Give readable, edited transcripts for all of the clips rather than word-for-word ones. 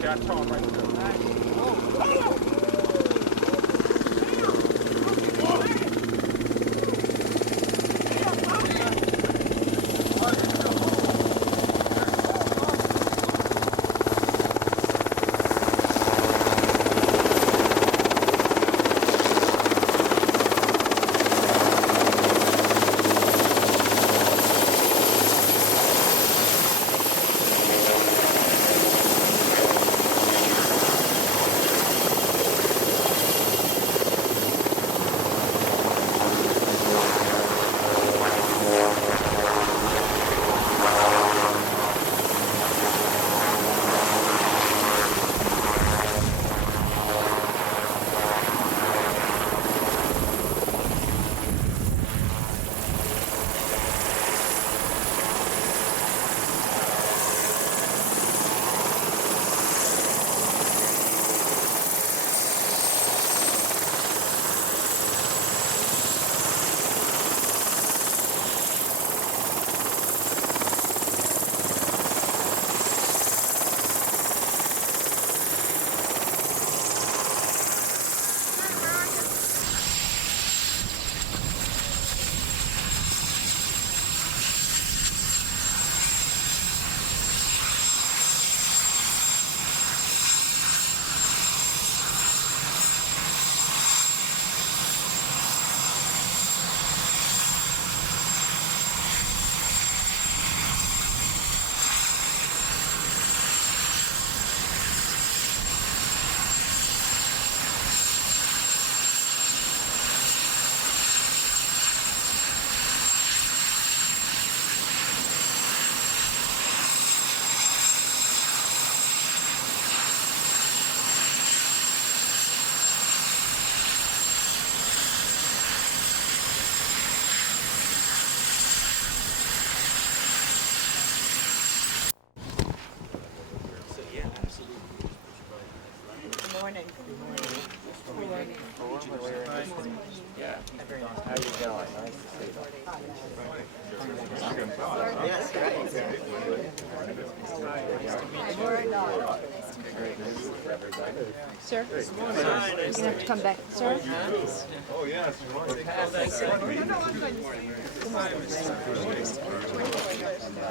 got caught right there. Sir? You're going to have to come back. Sir? Oh, yes.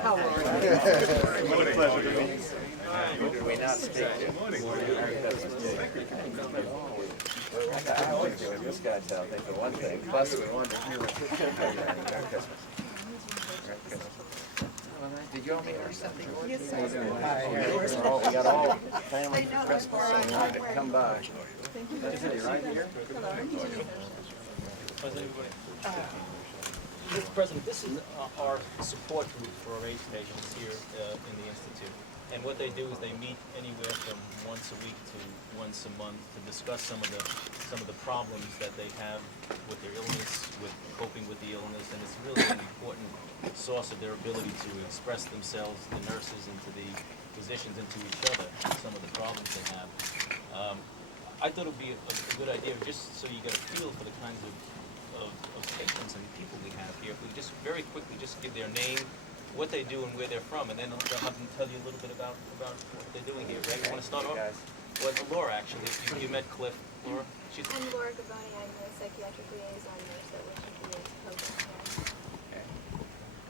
How are you? What a pleasure to meet you. Did we not speak to? I always do this guy tell me the one thing. Plus, we wanted to hear what Merry Christmas. Did you all meet or something? Yes, sir. We got all family for Christmas, so we wanted to come by. Is it right here? Mr. President, this is our support group for our aid stations here in the Institute. And what they do is they meet anywhere from once a week to once a month to discuss some of the problems that they have with their illness, with coping with the illness, and it's really an important source of their ability to express themselves, the nurses and to the physicians and to each other, some of the problems they have. I thought it would be a good idea, just so you get a feel for the kinds of patrons and people we have here. If we just very quickly just give their name, what they do and where they're from, and then they'll have them tell you a little bit about what they're doing here. Greg, you want to start off? Well, Laura, actually. You met Cliff. Laura? I'm Laura Gavoni. I'm the psychiatric liaison nurse at WHTV program here.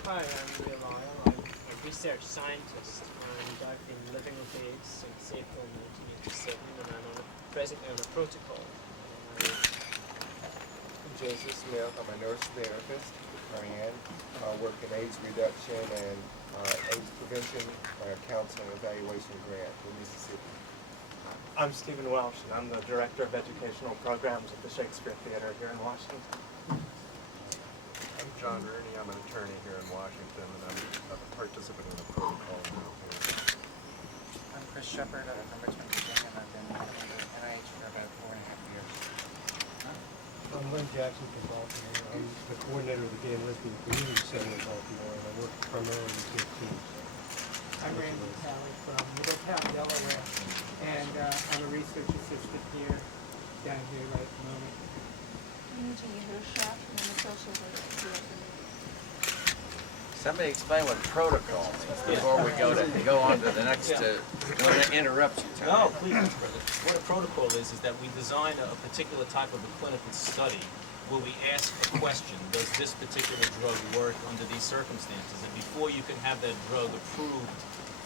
Hi, I'm Leo Lyle. I'm a research scientist, and I've been living with AIDS since April 1987, and I'm presently on a protocol. I'm Joseph Smith. I'm a nurse therapist. Marianne, I work in AIDS reduction and AIDS prevention, counseling, evaluation grant in Mississippi. I'm Stephen Welsh, and I'm the Director of Educational Programs at the Shakespeare Theater here in Washington. I'm John Rooney. I'm an attorney here in Washington, and I'm a participant in the protocol now here. I'm Chris Shepard. I'm from Richmond, Virginia, and I've been working with NIH for about 4.5 years. I'm Lynn Jackson from Baltimore. I'm the coordinator of the Gay and Lesbian Community Center in Baltimore, and I work primarily with kids teams. I'm Randy Talley from Middletown, Delaware, and I'm a research assistant here, down here right at the moment. I'm Jeannie Hirschschaft, and I'm a social worker here at the Somebody explain what protocol means before we go on to the next. Don't want to interrupt you, Tom. No, please, Mr. President. What a protocol is that we design a particular type of a clinical study where we ask a question: does this particular drug work under these circumstances? And before you can have that drug approved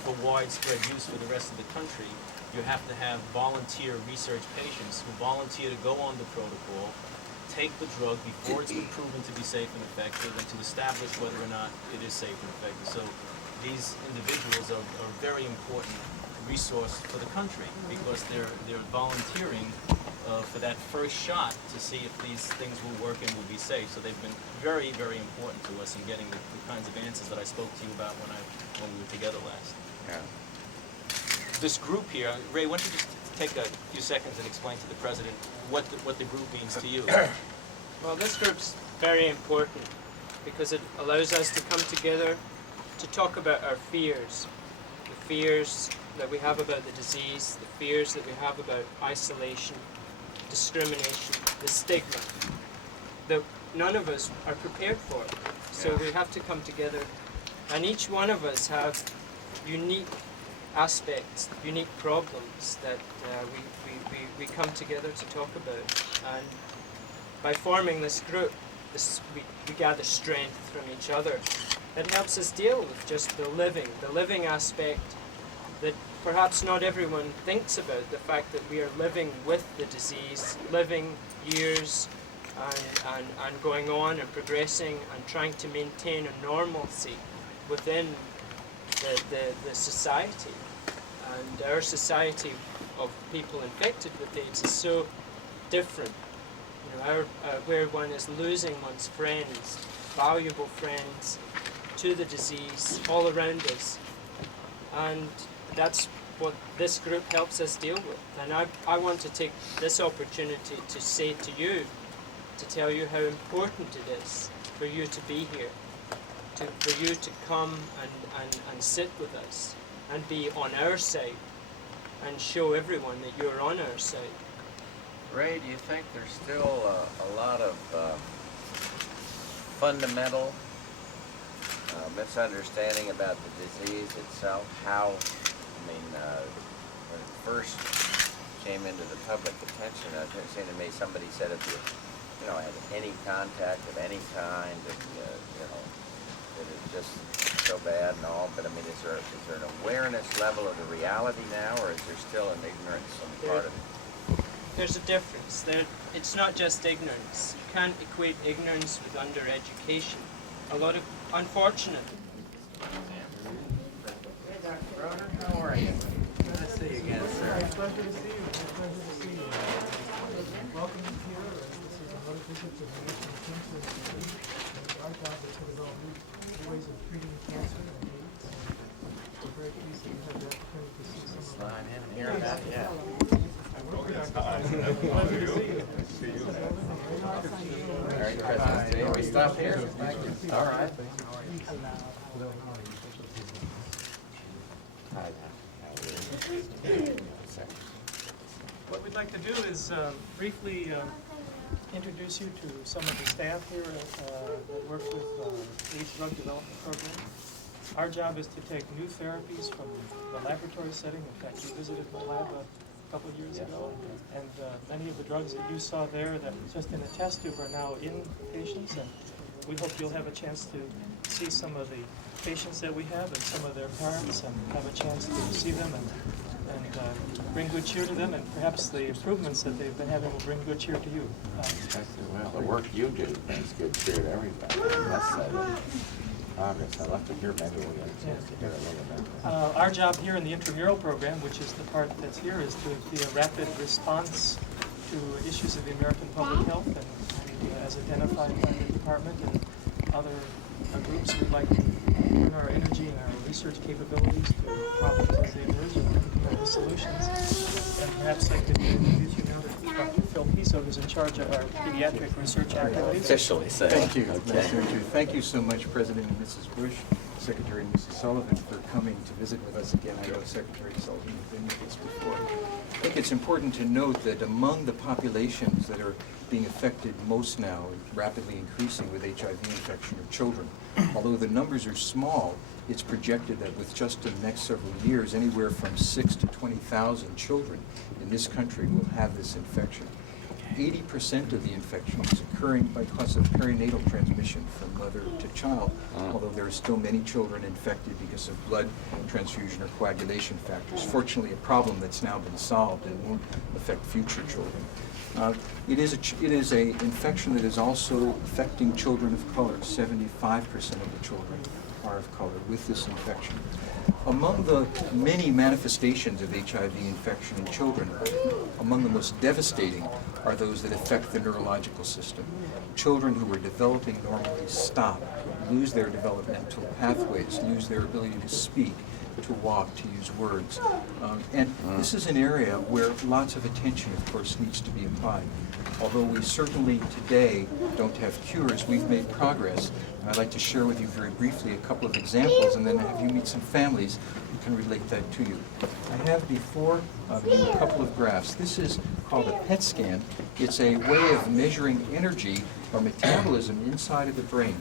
for widespread use for the rest of the country, you have to have volunteer research patients who volunteer to go on the protocol, take the drug before it's been proven to be safe and effective, and to establish whether or not it is safe and effective. So these individuals are a very important resource for the country because they're volunteering for that first shot to see if these things will work and will be safe. So they've been very, very important to us in getting the kinds of answers that I spoke to you about when we were together last. Yeah. This group here, Ray, why don't you just take a few seconds and explain to the President what the group means to you? Well, this group's very important because it allows us to come together to talk about our fears. The fears that we have about the disease, the fears that we have about isolation, discrimination, the stigma that none of us are prepared for. So we have to come together, and each one of us have unique aspects, unique problems that we come together to talk about. And by forming this group, we gather strength from each other. It helps us deal with just the living aspect that perhaps not everyone thinks about, the fact that we are living with the disease, living years and going on and progressing and trying to maintain a normalcy within the society. And our society of people infected with AIDS is so different. You know, where one is losing one's friends, valuable friends, to the disease all around us. And that's what this group helps us deal with. And I want to take this opportunity to say to you, to tell you how important it is for you to be here, for you to come and sit with us and be on our side and show everyone that you're on our side. Ray, do you think there's still a lot of fundamental misunderstanding about the disease itself? How, when it first came into the public attention, it seemed to me somebody said if you had any contact of any kind, that it's just so bad and all, but is there an awareness level of the reality now, or is there still an ignorance on the part of it? There's a difference. It's not just ignorance. You can't equate ignorance with undereducation. Unfortunately. Broder, how are you? Good to see you again, sir. It's a pleasure to see you. It's a pleasure to see you. Welcome here. This is another visit to the National Cancer Institute. Our job is to develop new ways of treating cancer and AIDS. We're very pleased that you have the opportunity to see some of Slide in and hear about it, yeah. Pleasure to see you. Merry Christmas to you. We stop here? All right. What we'd like to do is briefly introduce you to some of the staff here that work with AIDS drug development program. Our job is to take new therapies from the laboratory setting. In fact, you visited my lab a couple of years ago, and many of the drugs that you saw there that were just in a test tube are now in patients, and we hope you'll have a chance to see some of the patients that we have and some of their parents, and have a chance to see them and bring good cheer to them, and perhaps the improvements that they've been having will bring good cheer to you. Well, the work you do brings good cheer to everybody. That's progress. I'd love to hear, maybe we'll get a chance to hear a little bit. Our job here in the intramural program, which is the part that's here, is to be a rapid response to issues of the American public health, and as identified by the department and other groups, we'd like to turn our energy and our research capabilities to problems as they emerge and solutions. And perhaps I could introduce you now to Dr. Phil Piso, who's in charge of our pediatric research activities. Officially say. Thank you. Thank you so much, President and Mrs. Bush, Secretary and Mrs. Sullivan, for coming to visit with us again. I know Secretary Sullivan has been with us before. I think it's important to note that among the populations that are being affected most now, rapidly increasing with HIV infection, are children. Although the numbers are small, it's projected that with just the next several years, anywhere from 6,000 to 20,000 children in this country will have this infection. 80% of the infection is occurring because of perinatal transmission from mother to child, although there are still many children infected because of blood transfusion or coagulation factors. Fortunately, a problem that's now been solved and won't affect future children. It is a infection that is also affecting children of color. 75% of the children are of color with this infection. Among the many manifestations of HIV infection in children, among the most devastating are those that affect the neurological system. Children who are developing normally stop, lose their developmental pathways, lose their ability to speak, to walk, to use words. And this is an area where lots of attention, of course, needs to be applied. Although we certainly today don't have cures, we've made progress. And I'd like to share with you very briefly a couple of examples and then have you meet some families who can relate that to you. I have before you a couple of graphs. This is called a PET scan. It's a way of measuring energy or metabolism inside of the brain.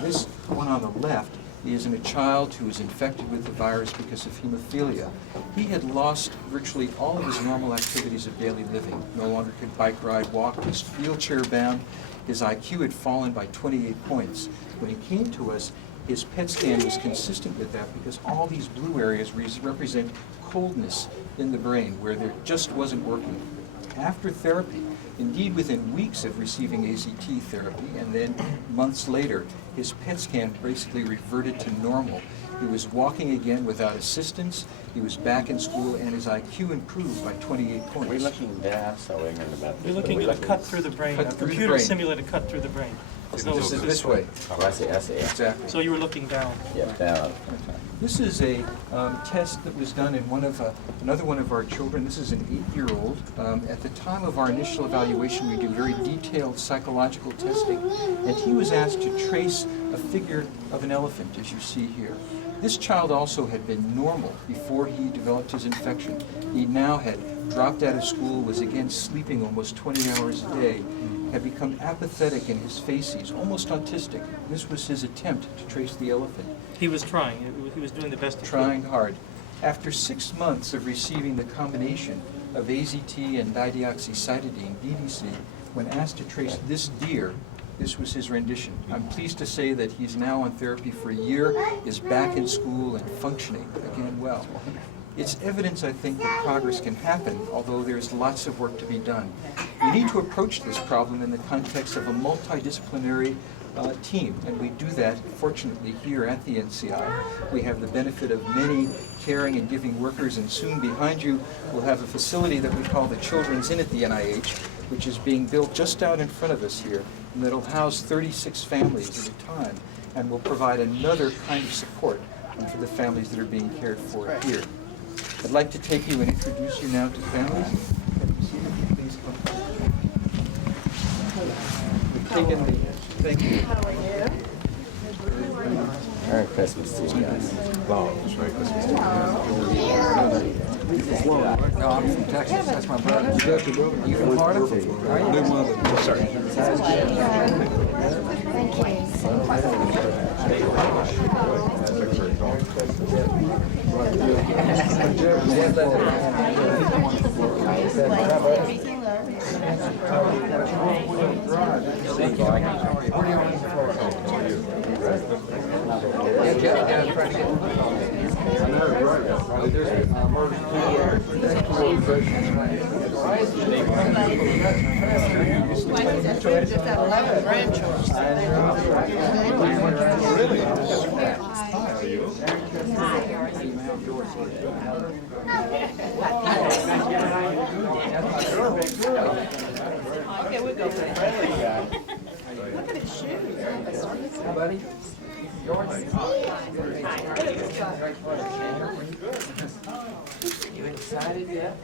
This one on the left is in a child who was infected with the virus because of hemophilia. He had lost virtually all of his normal activities of daily living. No longer could bike, ride, walk, was wheelchair bound. His IQ had fallen by 28 points. When he came to us, his PET scan was consistent with that because all these blue areas represent coldness in the brain where there just wasn't working. After therapy, indeed within weeks of receiving AZT therapy and then months later, his PET scan basically reverted to normal. He was walking again without assistance, he was back in school, and his IQ improved by 28 points. We're looking there, so we're ignorant about this. You're looking at a cut through the brain, a computer simulated cut through the brain. So This is this way. Oh, I see, Exactly. So you were looking down. Yeah, down. This is a test that was done in another one of our children. This is an 8-year-old. At the time of our initial evaluation, we do very detailed psychological testing, and he was asked to trace a figure of an elephant, as you see here. This child also had been normal before he developed his infection. He now had dropped out of school, was again sleeping almost 20 hours a day, had become apathetic in his facies, almost autistic. This was his attempt to trace the elephant. He was trying. He was doing the best he could. Trying hard. After 6 months of receiving the combination of AZT and dideoxycytidine, DDC, when asked to trace this deer, this was his rendition. I'm pleased to say that he's now on therapy for a year, is back in school and functioning again well. It's evidence, I think, that progress can happen, although there's lots of work to be done. We need to approach this problem in the context of a multidisciplinary team, and we do that, fortunately, here at the NCI. We have the benefit of many caring and giving workers, and soon behind you we'll have a facility that we call the Children's Inn at the NIH, which is being built just out in front of us here, and that'll house 36 families at a time, and will provide another kind of support for the families that are being cared for here. I'd like to take you and introduce you now to families. Please come forward. We've taken the, thank you. How are you? Merry Christmas to you guys. Wow, it's Merry Christmas to you. No, I'm from Texas. That's my brother. You from Florida? Sorry. Just had 11 Okay, we'll go for it. Look at his shoes. Buddy? You excited yet?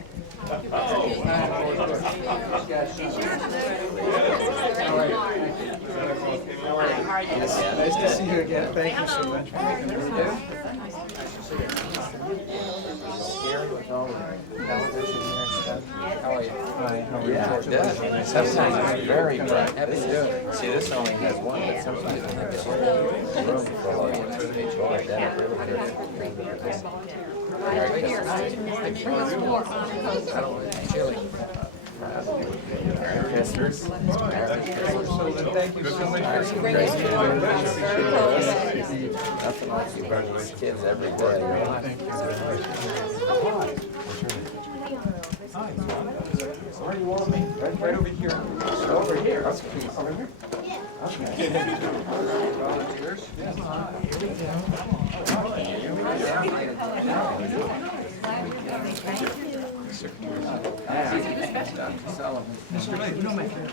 Nice to see you again. Thank you so much. Scary with all the television here and stuff. How are Hi, how are you? Yeah, it does. Sometimes it's very bright. See, this only has one, but sometimes it has a whole room full of them. They enjoy that really good. Chili. Merry Christmas. Thank you so much. Nothing like you kids every day. Where do you want me? Right over here. Over here. Over here? Okay. Volunteers?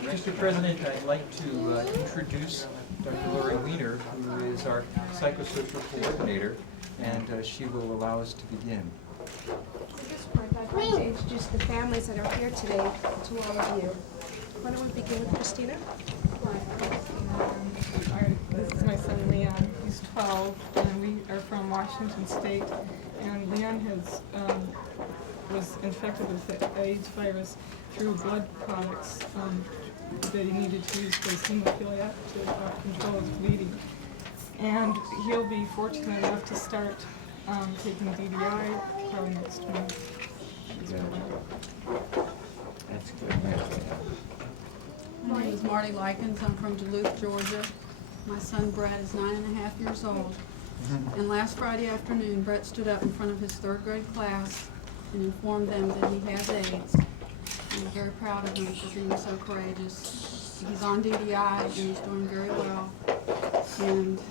Mr. President, I'd like to introduce Dr. Lori Weiner, who is our psychosocial coordinator, and she will allow us to begin. I'd like to introduce the families that are here today to all of you. Why don't we begin with Christina? This is my son Leon. He's 12, and we are from Washington State. And Leon was infected with the AIDS virus through blood products that he needed to use for his hemophilia to control his bleeding. And he'll be fortunate enough to start taking DDI probably next month. That's good. My name is Marty Likens. I'm from Duluth, Georgia. My son Brett is 9.5 years old. And last Friday afternoon, Brett stood up in front of his third grade class and informed them that he has AIDS. I'm very proud of him for being so courageous. He's on DDI and he's doing very well. And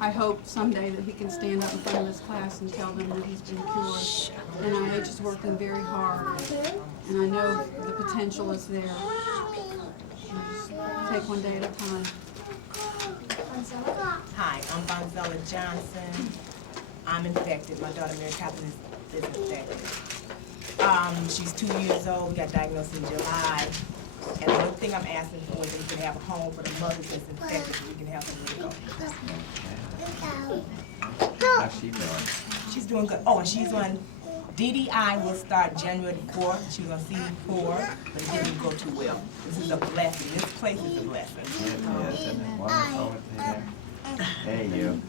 I hope someday that he can stand up in front of his class and tell them that he's been cured. NIH is working very hard, and I know the potential is there. Just take one day at a time. Hi, I'm Bonzella Johnson. I'm infected. My daughter Mary Catherine is infected. She's 2 years old. We got diagnosed in July. And the only thing I'm asking for is that we can have a home for the mothers that's infected so we can help them to go. How's she doing? She's doing good. Oh, and she's on DDI will start January 4th. She was on CD4, but it didn't go too well. This is a blessing. This place is a blessing. Yes, isn't it wonderful with you there? Hey, you.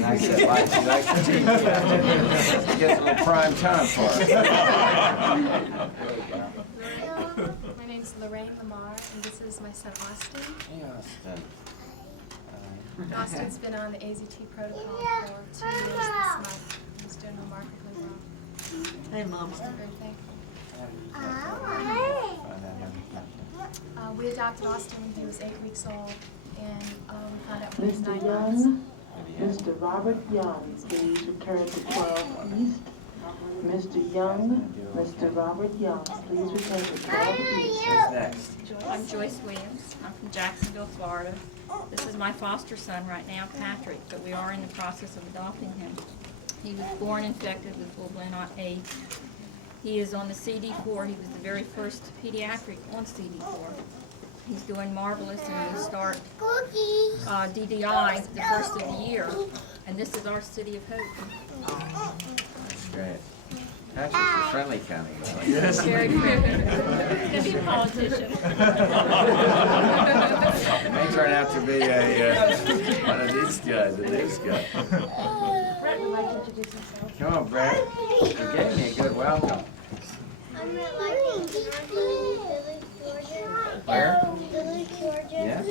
Nice that light. She likes the TV. She gets a little prime time for us. My name's Lorraine Lamar, and this is my son Austin. Hey, Austin. Austin's been on the AZT protocol for 2 years this month. He's doing remarkably well. Hey, Mom. I'm very thankful. We adopted Austin when he was 8 weeks old, and we found out when he was 9 months. Mr. Robert Young, please return to 12 East. Mr. Young, Mr. Robert Young, please return to 12 East. Who's next? I'm Joyce Williams. I'm from Jacksonville, Florida. This is my foster son right now, Patrick, but we are in the process of adopting him. He was born infected with full-blown AIDS. He is on the CD4. He was the very first pediatric on CD4. He's doing marvelous, and we'll start DDI the first of the year. And this is our City of Hope. That's great. Patrick's a friendly county, though. Yes. Very friendly. He's going to be a politician. May turn out to be one of these guys, the news guy. Brett would like to introduce himself. Come on, Brett. You gave me a good welcome. I'm Brett Likens, and I'm from Duluth, Georgia. Where? Duluth, Georgia. Yeah? Oh,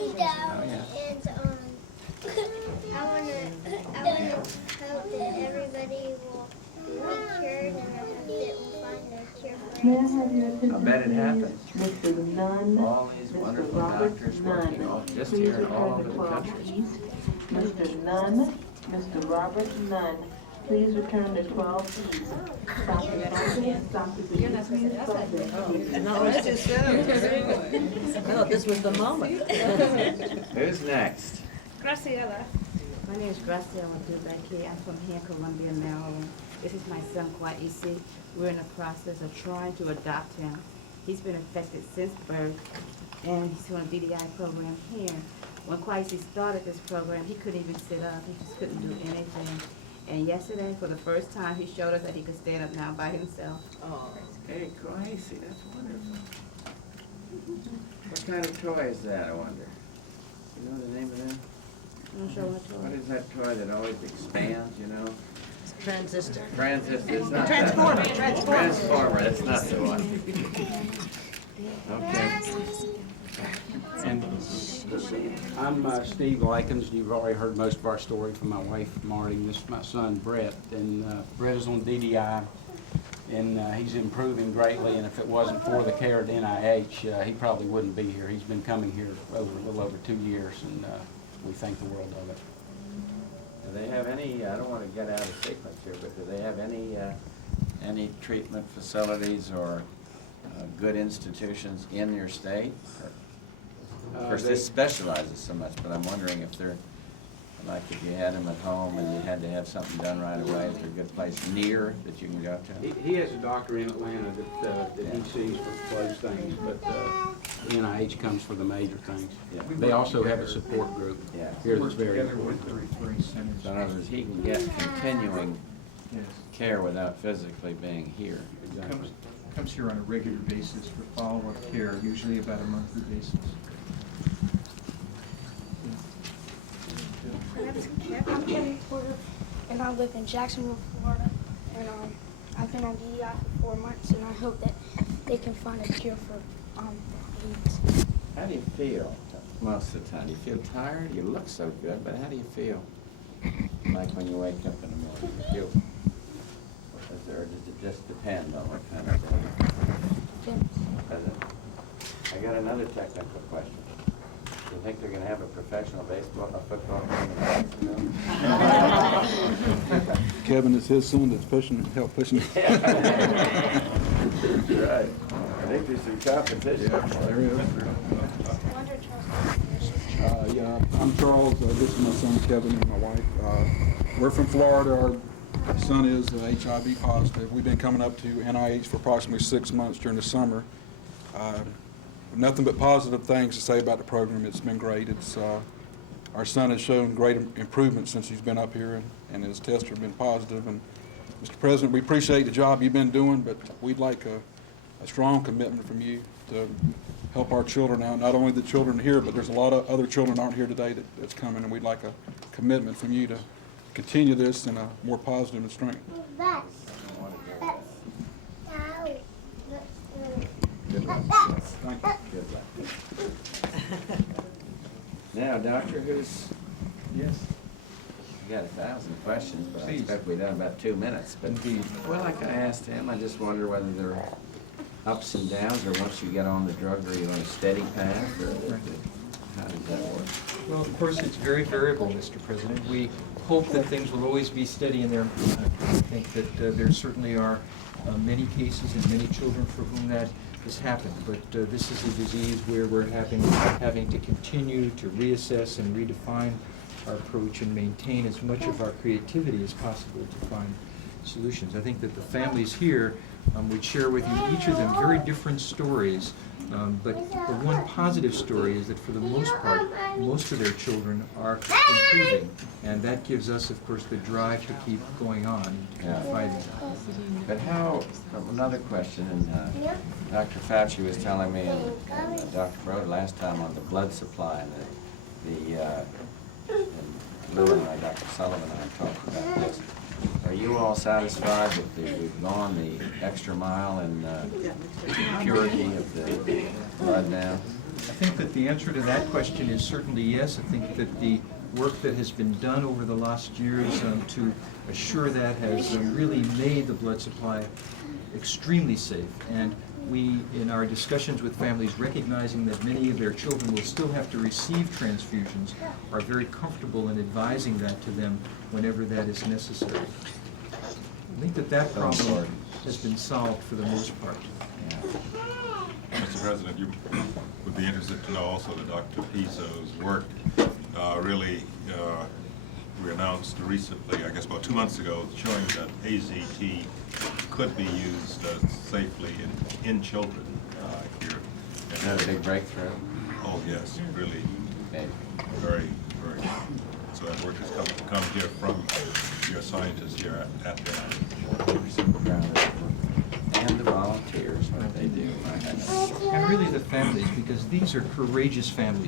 yeah. And I wanna hope that everybody will be cured, and I hope that we'll find a cure for May I have your attention, I bet it happens. Mr. Nunn, All these wonderful doctors working all, just please here and all return over to the 12 country. East. Mr. Nunn, Mr. Robert Nunn, please return to 12 East. Dr. Nunn, Dr. Denise, No, it's just good. No, this was the moment. Who's next? Graciela. My name is Graciela Dubaki. I'm from here, Columbia, Maryland. This is my son, Kwaisi. We're in the process of trying to adopt him. He's been infected since birth, and he's on a DDI program here. When Kwaisi started this program, he couldn't even sit up. He just couldn't do anything. And yesterday, for the first time, he showed us that he could stand up now by himself. Oh, hey, Gracie, that's wonderful. What kind of toy is that, I wonder? You know the name of that? I'm not sure what toy. What is that toy that always expands, you know? Transistor. Transistor, it's not Transformer, that. transformer. That's not the one. Okay. And I'm Steve Likens. You've already heard most of our story from my wife, Marty. This is my son, Brett. And Brett is on DDI, and he's improving greatly. And if it wasn't for the care of NIH, he probably wouldn't be here. He's been coming here a little over 2 years, and we think the world of it. Do they have any, I don't want to get out of sequence here, but do they have any treatment facilities or good institutions in your state? Of course, this specializes so much, but I'm wondering if they're, like if you had them at home and you had to have something done right away, is there a good place near that you can go to? He has a doctor in Atlanta that he sees for those things, but NIH comes for the major things. Yeah. They also have a support group here that's very important. So in other words, he can get continuing care without physically being here. Comes here on a regular basis for follow-up care, usually about a monthly basis. I'm Kevin Porter, and I live in Jacksonville, Florida. And I've been on DDI for 4 months, and I hope that they can find a cure for AIDS. How do you feel most of the time? Do you feel tired? You look so good, but how do you feel? Like when you wake up in the morning, you feel, or does it just depend on what kind of day? Does it? I got another technical question. Do you think they're going to have a professional football team in Jacksonville? Kevin is his son that's help pushing. Right. I think there's some competition. There is. Yeah, I'm Charles. This is my son Kevin and my wife. We're from Florida. Our son is HIV positive. We've been coming up to NIH for approximately 6 months during the summer. Nothing but positive things to say about the program. It's been great. Our son has shown great improvement since he's been up here, and his tests have been positive. And Mr. President, we appreciate the job you've been doing, but we'd like a strong commitment from you to help our children out. Not only the children here, but there's a lot of other children aren't here today that's coming, and we'd like a commitment from you to continue this in a more positive and strength. Good luck. Thank you. Good luck. Now, Doctor, who's... Yes. I got 1,000 questions, but I expect we've done about 2 minutes. But, well, like I asked him, I just wonder whether there are ups and downs, or once you get on the drug, are you on a steady path, or how does that work? Well, of course, it's very variable, Mr. President. We hope that things will always be steady in their improvement. I think that there certainly are many cases and many children for whom that has happened, but this is a disease where we're having to continue to reassess and redefine our approach and maintain as much of our creativity as possible to find solutions. I think that the families here would share with you, each of them, very different stories, but the one positive story is that for the most part, most of their children are improving, and that gives us, of course, the drive to keep going on and to keep fighting. But how, another question, and Dr. Fauci was telling me, and Dr. Broad last time on the blood supply, and Lou and I, Dr. Sullivan and I talked about this. Are you all satisfied that we've gone the extra mile in purity of the blood now? I think that the answer to that question is certainly yes. I think that the work that has been done over the last years to assure that has really made the blood supply extremely safe. And we, in our discussions with families, recognizing that many of their children will still have to receive transfusions, are very comfortable in advising that to them whenever that is necessary. I think that that problem has been solved for the most part. Mr. President, you would be interested to know also that Dr. Pizzo's work really, we announced recently, I guess about 2 months ago, showing that AZT could be used safely in children here. Is that a big breakthrough? Oh, yes, really. Very, very So that work has come here from your scientists here at the We're so proud of them. And the volunteers, what they do. And really the families, because these are courageous families.